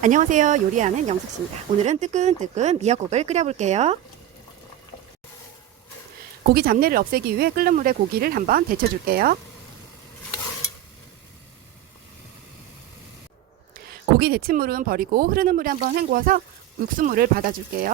안녕하세요. 요리하는 영숙씨입니다. 오늘은 뜨끈뜨끈 미역국을 끓여볼게요. 고기 잡내를 없애기 위해 끓는 물에 고기를 한번 데쳐줄게요. 고기 데친 물은 버리고 흐르는 물에 한번 헹구어서 육수물을 받아줄게요.